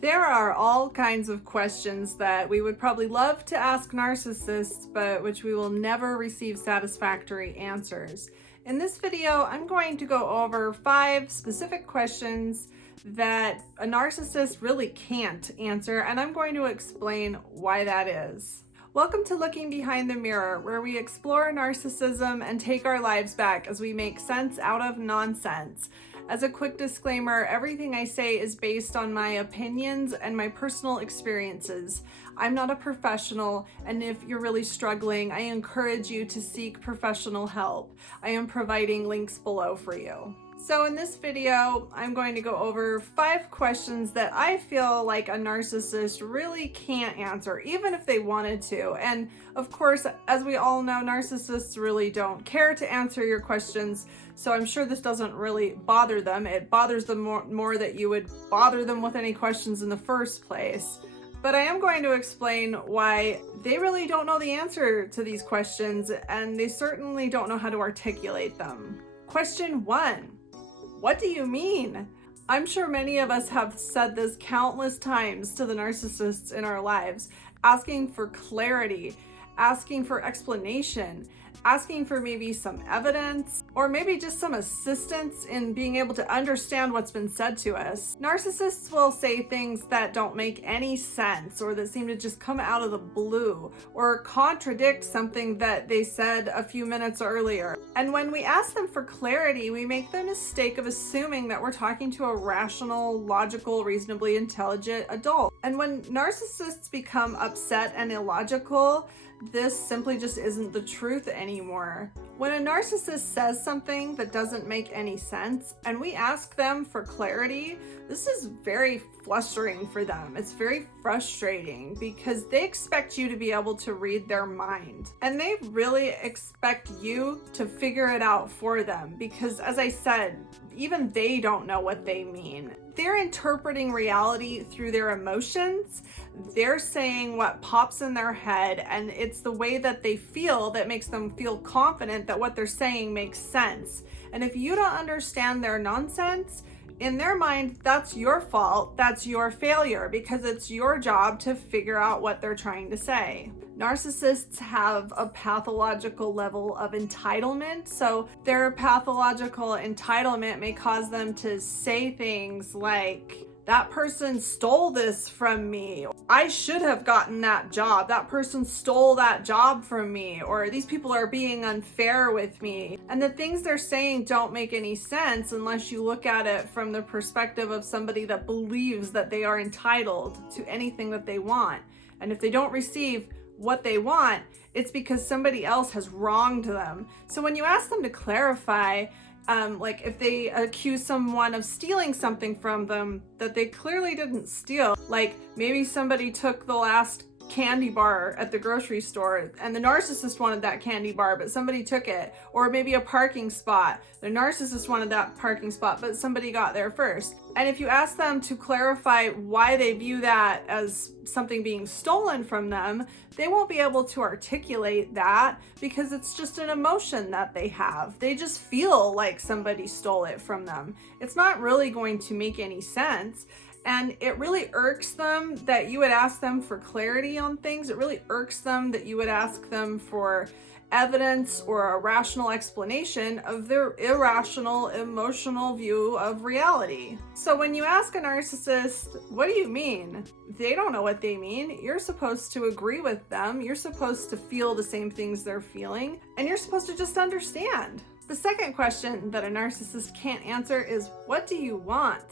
There are all kinds of questions that we would probably love to ask narcissists, but which we will never receive satisfactory answers. In this video, I'm going to go over 5 specific questions that a narcissist really can't answer, and I'm going to explain why that is. Welcome to Looking Behind the Mirror, where we explore narcissism and take our lives back as we make sense out of nonsense. As a quick disclaimer, everything I say is based on my opinions and my personal experiences. I'm not a professional, and if you're really struggling, I encourage you to seek professional help. I am providing links below for you. So in this video, I'm going to go over 5 questions that I feel like a narcissist really can't answer, even if they wanted to. And of course, as we all know, narcissists really don't care to answer your questions, so I'm sure this doesn't really bother them. It bothers them more that you would bother them with any questions in the first place. But I am going to explain why they really don't know the answer to these questions, and they certainly don't know how to articulate them. Question 1. What do you mean? I'm sure many of us have said this countless times to the narcissists in our lives, asking for clarity, asking for explanation, asking for maybe some evidence, or maybe just some assistance in being able to understand what's been said to us. Narcissists will say things that don't make any sense, or that seem to just come out of the blue, or contradict something that they said a few minutes earlier. And when we ask them for clarity, we make the mistake of assuming that we're talking to a rational, logical, reasonably intelligent adult. And when narcissists become upset and illogical, this simply just isn't the truth anymore. When a narcissist says something that doesn't make any sense and we ask them for clarity, this is very frustrating for them. It's very frustrating because they expect you to be able to read their mind, and they really expect you to figure it out for them because, as I said, even they don't know what they mean. They're interpreting reality through their emotions. They're saying what pops in their head, and it's the way that they feel that makes them feel confident that what they're saying makes sense. And if you don't understand their nonsense, in their mind, that's your fault, that's your failure, because it's your job to figure out what they're trying to say. Narcissists have a pathological level of entitlement, so their pathological entitlement may cause them to say things like, that person stole this from me. I should have gotten that job. That person stole that job from me. Or these people are being unfair with me. And the things they're saying don't make any sense unless you look at it from the perspective of somebody that believes that they are entitled to anything that they want. And if they don't receive what they want, it's because somebody else has wronged them. So when you ask them to clarify, like if they accuse someone of stealing something from them that they clearly didn't steal, like maybe somebody took the last candy bar at the grocery store and the narcissist wanted that candy bar, but somebody took it. Or maybe a parking spot. The narcissist wanted that parking spot, but somebody got there first. And if you ask them to clarify why they view that as something being stolen from them, they won't be able to articulate that because it's just an emotion that they have. They just feel like somebody stole it from them. It's not really going to make any sense. And it really irks them that you would ask them for clarity on things. It really irks them that you would ask them for evidence or a rational explanation of their irrational, emotional view of reality. So when you ask a narcissist, what do you mean? They don't know what they mean. You're supposed to agree with them. You're supposed to feel the same things they're feeling, and you're supposed to just understand. The second question that a narcissist can't answer is, what do you want?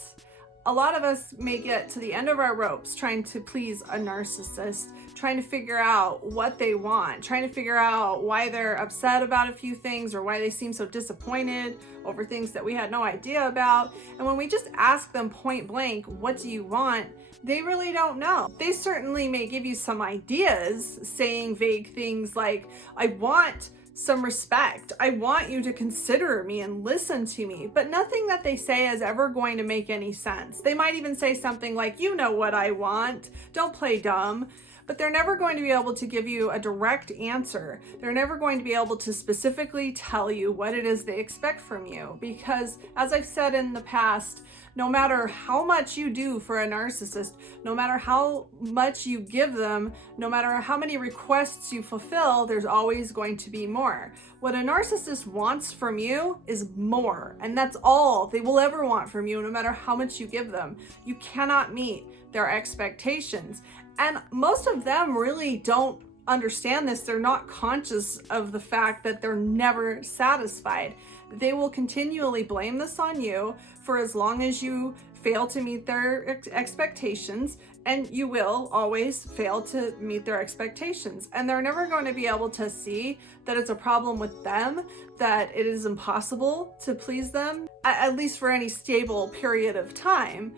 A lot of us may get to the end of our ropes trying to please a narcissist, trying to figure out what they want, trying to figure out why they're upset about a few things or why they seem so disappointed over things that we had no idea about. And when we just ask them point blank, what do you want? They really don't know. They certainly may give you some ideas, saying vague things like, I want some respect. I want you to consider me and listen to me, but nothing that they say is ever going to make any sense. They might even say something like, you know what I want, don't play dumb. but they're never going to be able to give you a direct answer. They're never going to be able to specifically tell you what it is they expect from you, because as I've said in the past, No matter how much you do for a narcissist, no matter how much you give them, no matter how many requests you fulfill, there's always going to be more. What a narcissist wants from you is more, and that's all they will ever want from you, no matter how much you give them. You cannot meet their expectations. And most of them really don't understand this. They're not conscious of the fact that they're never satisfied. They will continually blame this on you for as long as you fail to meet their expectations, and you will always fail to meet their expectations. And they're never going to be able to see that it's a problem with them, that it is impossible to please them, at least for any stable period of time.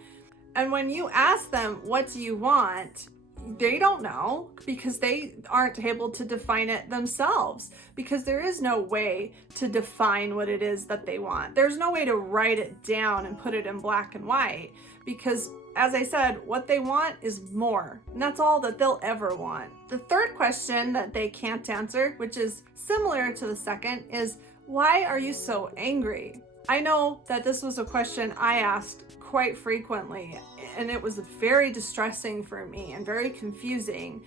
And when you ask them, what do you want? They don't know, because they aren't able to define it themselves, because there is no way to define what it is that they want. There's no way to write it down and put it in black and white, because as I said, what they want is more, and that's all that they'll ever want. The third question that they can't answer, which is similar to the second, is why are you so angry? I know that this was a question I asked quite frequently, and it was very distressing for me and very confusing.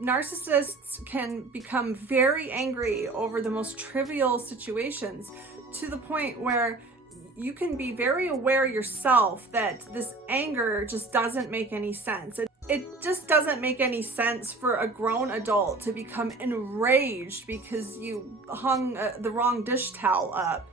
Narcissists can become very angry over the most trivial situations, to the point where you can be very aware yourself that this anger just doesn't make any sense. It just doesn't make any sense for a grown adult to become enraged because you hung the wrong dish towel up.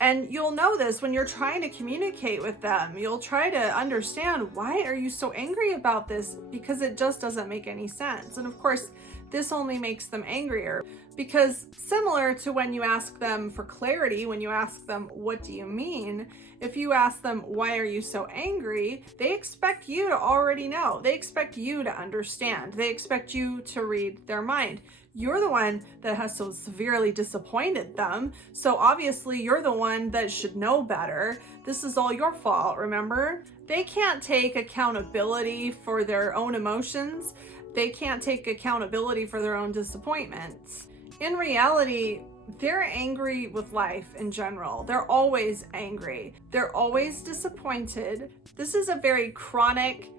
And you'll know this when you're trying to communicate with them. You'll try to understand, why are you so angry about this? Because it just doesn't make any sense. And of course, this only makes them angrier, because similar to when you ask them for clarity, when you ask them, what do you mean? If you ask them, why are you so angry? They expect you to already know. They expect you to understand. They expect you to read their mind. You're the one that has so severely disappointed them. So obviously you're the one that should know better. This is all your fault, remember? They can't take accountability for their own emotions. They can't take accountability for their own disappointments. In reality, they're angry with life in general. They're always angry. They're always disappointed. This is a very chronic,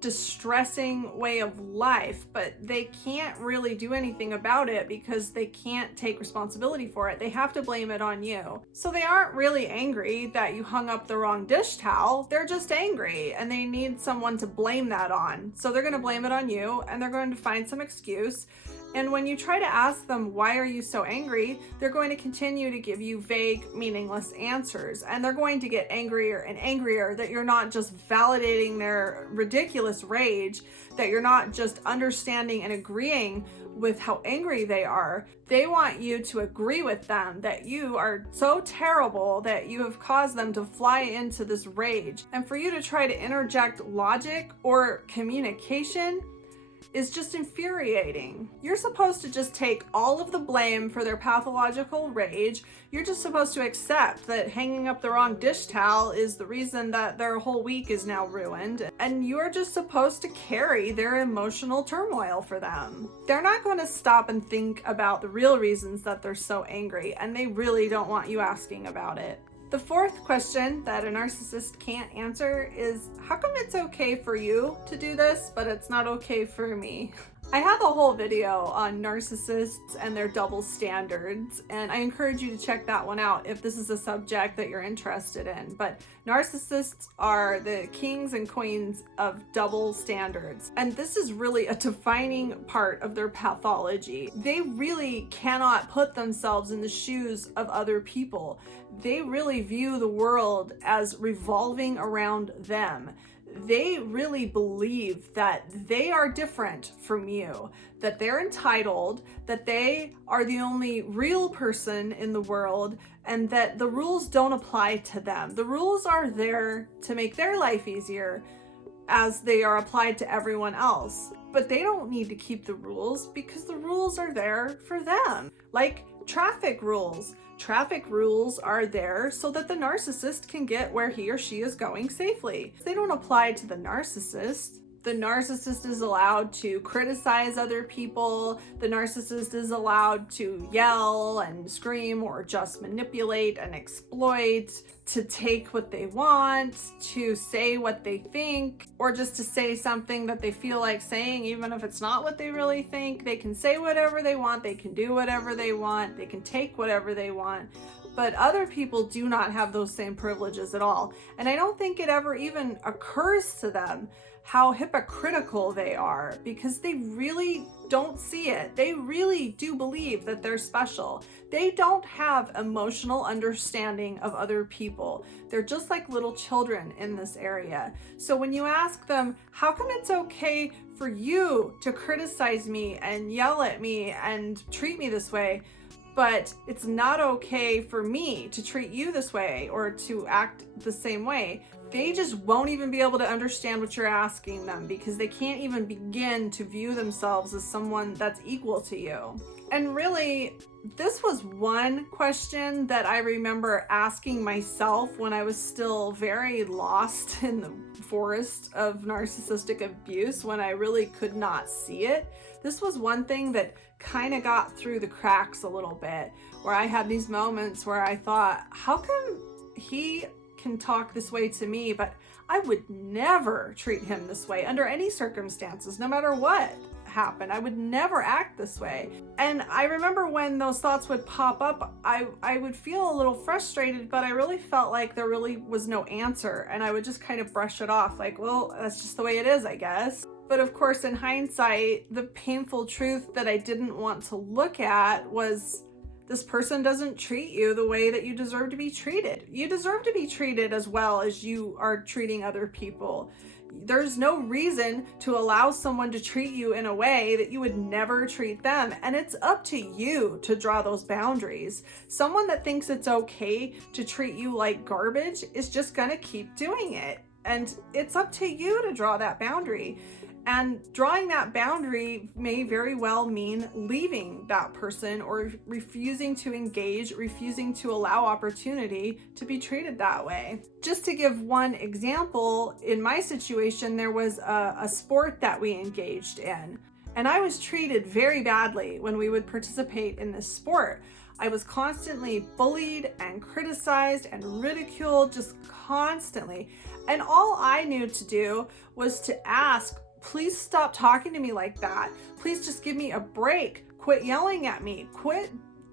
distressing way of life, but they can't really do anything about it because they can't take responsibility for it. They have to blame it on you. So they aren't really angry that you hung up the wrong dish towel. They're just angry, and they need someone to blame that on. So they're going to blame it on you, and they're going to find some excuse. And when you try to ask them, why are you so angry? They're going to continue to give you vague, meaningless answers. And they're going to get angrier and angrier that you're not just validating their ridiculous rage, that you're not just understanding and agreeing with how angry they are. They want you to agree with them that you are so terrible that you have caused them to fly into this rage. And for you to try to interject logic or communication is just infuriating. You're supposed to just take all of the blame for their pathological rage. You're just supposed to accept that hanging up the wrong dish towel is the reason that their whole week is now ruined. And you're just supposed to carry their emotional turmoil for them. They're not going to stop and think about the real reasons that they're so angry, and they really don't want you asking about it. The fourth question that a narcissist can't answer is, how come it's okay for you to do this, but it's not okay for me? I have a whole video on narcissists and their double standards, and I encourage you to check that one out if this is a subject that you're interested in. But narcissists are the kings and queens of double standards, and this is really a defining part of their pathology. They really cannot put themselves in the shoes of other people. They really view the world as revolving around them. They really believe that they are different from you, that they're entitled, that they are the only real person in the world, and that the rules don't apply to them. The rules are there to make their life easier as they are applied to everyone else. But they don't need to keep the rules because the rules are there for them. Like traffic rules. Traffic rules are there so that the narcissist can get where he or she is going safely. They don't apply to the narcissist. The narcissist is allowed to criticize other people. The narcissist is allowed to yell and scream or just manipulate and exploit, to take what they want, to say what they think, or just to say something that they feel like saying, even if it's not what they really think. They can say whatever they want, they can do whatever they want, they can take whatever they want. But other people do not have those same privileges at all. And I don't think it ever even occurs to them how hypocritical they are, because they really don't see it. They really do believe that they're special. They don't have emotional understanding of other people. They're just like little children in this area. So when you ask them, how come it's okay for you to criticize me and yell at me and treat me this way, but it's not okay for me to treat you this way or to act the same way? They just won't even be able to understand what you're asking them, because they can't even begin to view themselves as someone that's equal to you. And really, this was one question that I remember asking myself when I was still very lost in the forest of narcissistic abuse, when I really could not see it. This was one thing that kind of got through the cracks a little bit, where I had these moments where I thought, how come he can talk this way to me, but I would never treat him this way under any circumstances, no matter what happened. I would never act this way. And I remember when those thoughts would pop up, I would feel a little frustrated, but I really felt like there really was no answer, and I would just kind of brush it off like, well, that's just the way it is, I guess. But of course, in hindsight, the painful truth that I didn't want to look at was, this person doesn't treat you the way that you deserve to be treated. You deserve to be treated as well as you are treating other people. There's no reason to allow someone to treat you in a way that you would never treat them. And it's up to you to draw those boundaries. Someone that thinks it's okay to treat you like garbage is just gonna keep doing it. And it's up to you to draw that boundary. And drawing that boundary may very well mean leaving that person or refusing to engage, refusing to allow opportunity to be treated that way. Just to give one example, in my situation, there was a sport that we engaged in, and I was treated very badly when we would participate in this sport. I was constantly bullied and criticized and ridiculed, just constantly. And all I knew to do was to ask, please stop talking to me like that. Please just give me a break. Quit yelling at me. Quit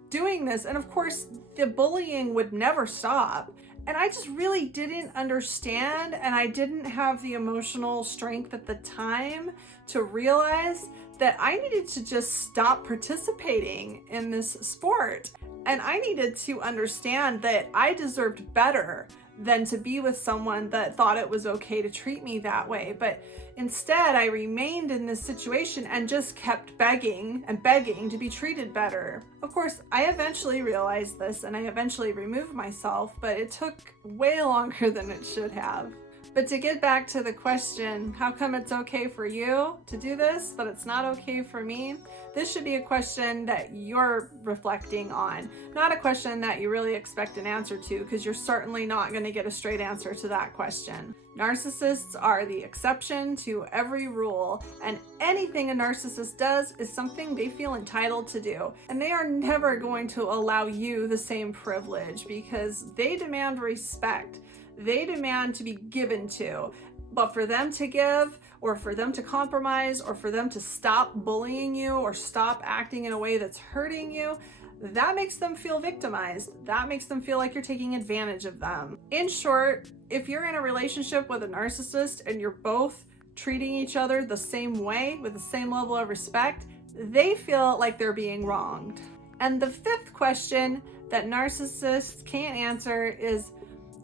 doing this. And of course, the bullying would never stop. And I just really didn't understand, and I didn't have the emotional strength at the time to realize that I needed to just stop participating in this sport. And I needed to understand that I deserved better than to be with someone that thought it was okay to treat me that way. But instead, I remained in this situation and just kept begging and begging to be treated better. Of course, I eventually realized this and I eventually removed myself, but it took way longer than it should have. But to get back to the question, how come it's okay for you to do this, but it's not okay for me? This should be a question that you're reflecting on, not a question that you really expect an answer to, because you're certainly not going to get a straight answer to that question. Narcissists are the exception to every rule, and anything a narcissist does is something they feel entitled to do. And they are never going to allow you the same privilege, because they demand respect. They demand to be given to. But for them to give, or for them to compromise, or for them to stop bullying you, or stop acting in a way that's hurting you, that makes them feel victimized. That makes them feel like you're taking advantage of them. In short, if you're in a relationship with a narcissist and you're both treating each other the same way, with the same level of respect, they feel like they're being wronged. And the fifth question that narcissists can't answer is,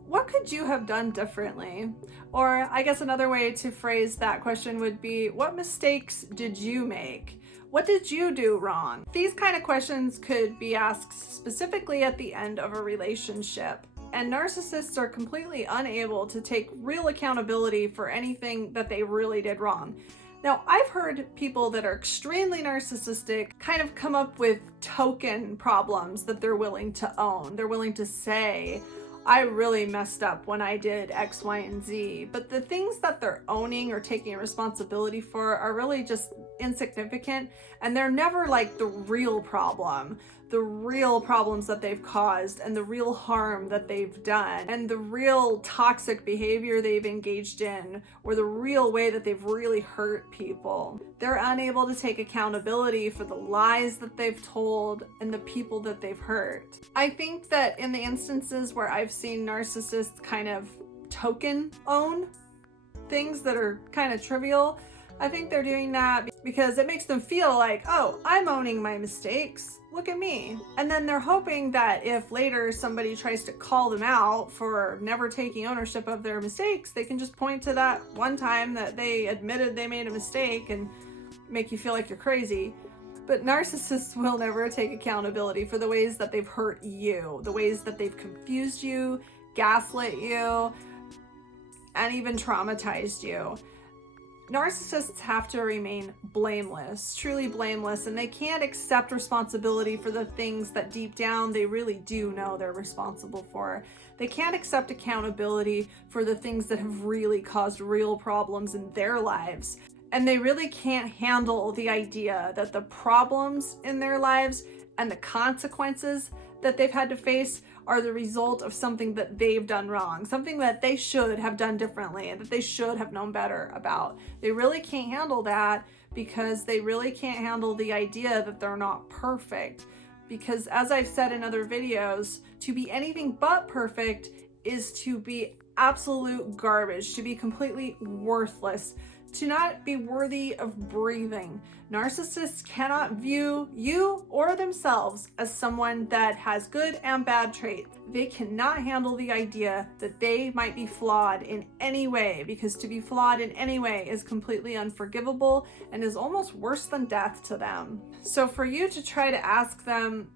what could you have done differently? Or I guess another way to phrase that question would be, what mistakes did you make? What did you do wrong? These kind of questions could be asked specifically at the end of a relationship. And narcissists are completely unable to take real accountability for anything that they really did wrong. Now, I've heard people that are extremely narcissistic kind of come up with token problems that they're willing to own. They're willing to say, I really messed up when I did X, Y, and Z. But the things that they're owning or taking responsibility for are really just insignificant, and they're never like the real problem. The real problems that they've caused and the real harm that they've done and the real toxic behavior they've engaged in, or the real way that they've really hurt people. They're unable to take accountability for the lies that they've told and the people that they've hurt. I think that in the instances where I've seen narcissists kind of token own things that are kind of trivial, I think they're doing that because it makes them feel like, oh, I'm owning my mistakes. Look at me. And then they're hoping that if later somebody tries to call them out for never taking ownership of their mistakes, they can just point to that one time that they admitted they made a mistake and make you feel like you're crazy. But narcissists will never take accountability for the ways that they've hurt you, the ways that they've confused you, gaslit you, and even traumatized you. Narcissists have to remain blameless, truly blameless, and they can't accept responsibility for the things that deep down they really do know they're responsible for. They can't accept accountability for the things that have really caused real problems in their lives. And they really can't handle the idea that the problems in their lives and the consequences that they've had to face are the result of something that they've done wrong, something that they should have done differently and that they should have known better about. They really can't handle that because they really can't handle the idea that they're not perfect. Because as I've said in other videos, to be anything but perfect is to be absolute garbage, to be completely worthless, to not be worthy of breathing. Narcissists cannot view you or themselves as someone that has good and bad traits. They cannot handle the idea that they might be flawed in any way, because to be flawed in any way is completely unforgivable and is almost worse than death to them. So for you to try to ask them,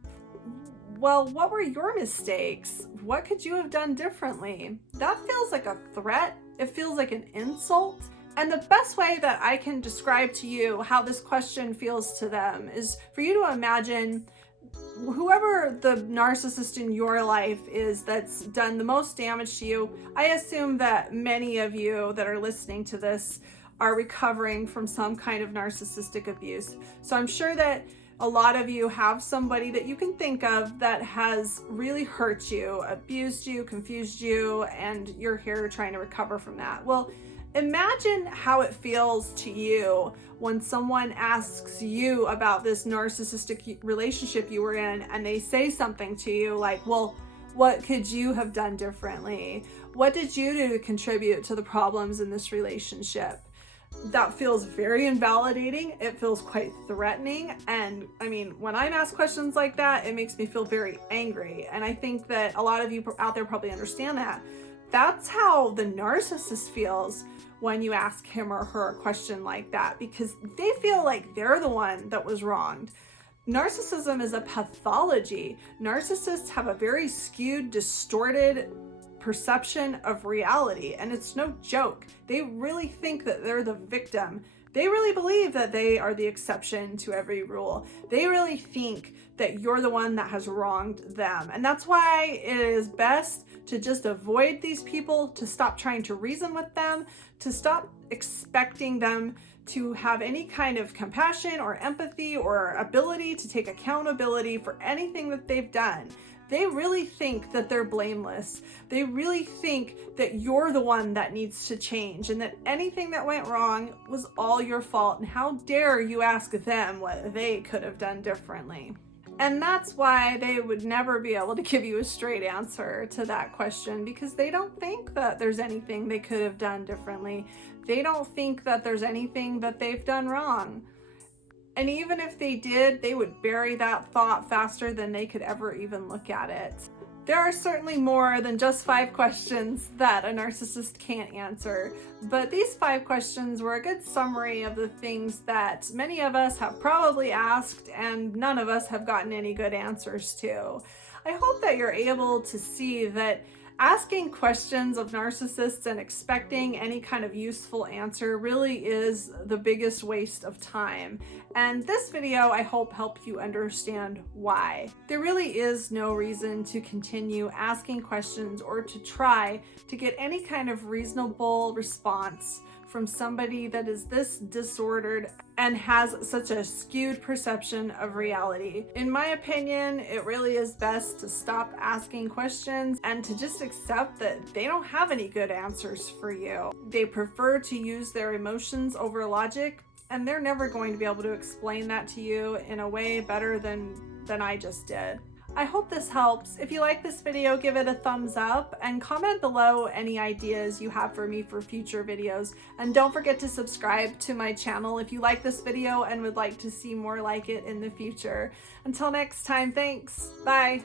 well, what were your mistakes? What could you have done differently? That feels like a threat. It feels like an insult. And the best way that I can describe to you how this question feels to them is for you to imagine whoever the narcissist in your life is that's done the most damage to you. I assume that many of you that are listening to this are recovering from some kind of narcissistic abuse. So I'm sure that a lot of you have somebody that you can think of that has really hurt you, abused you, confused you, and you're here trying to recover from that. Well, imagine how it feels to you when someone asks you about this narcissistic relationship you were in and they say something to you like, well, what could you have done differently? What did you do to contribute to the problems in this relationship? That feels very invalidating. It feels quite threatening. And I mean, when I'm asked questions like that, it makes me feel very angry. And I think that a lot of you out there probably understand that. That's how the narcissist feels when you ask him or her a question like that, because they feel like they're the one that was wronged. Narcissism is a pathology. Narcissists have a very skewed, distorted perception of reality, and it's no joke. They really think that they're the victim. They really believe that they are the exception to every rule. They really think that you're the one that has wronged them. And that's why it is best to just avoid these people, to stop trying to reason with them, to stop expecting them to have any kind of compassion or empathy or ability to take accountability for anything that they've done. They really think that they're blameless. They really think that you're the one that needs to change and that anything that went wrong was all your fault. And how dare you ask them what they could have done differently? And that's why they would never be able to give you a straight answer to that question, because they don't think that there's anything they could have done differently. They don't think that there's anything that they've done wrong. And even if they did, they would bury that thought faster than they could ever even look at it. There are certainly more than just 5 questions that a narcissist can't answer, but these 5 questions were a good summary of the things that many of us have probably asked and none of us have gotten any good answers to. I hope that you're able to see that Asking questions of narcissists and expecting any kind of useful answer really is the biggest waste of time. And this video, I hope, helped you understand why. There really is no reason to continue asking questions or to try to get any kind of reasonable response from somebody that is this disordered and has such a skewed perception of reality. In my opinion, it really is best to stop asking questions and to just accept that they don't have any good answers for you. They prefer to use their emotions over logic, and they're never going to be able to explain that to you in a way better than I just did. I hope this helps. If you like this video, give it a thumbs up and comment below any ideas you have for me for future videos. And don't forget to subscribe to my channel if you like this video and would like to see more like it in the future. Until next time, thanks. Bye.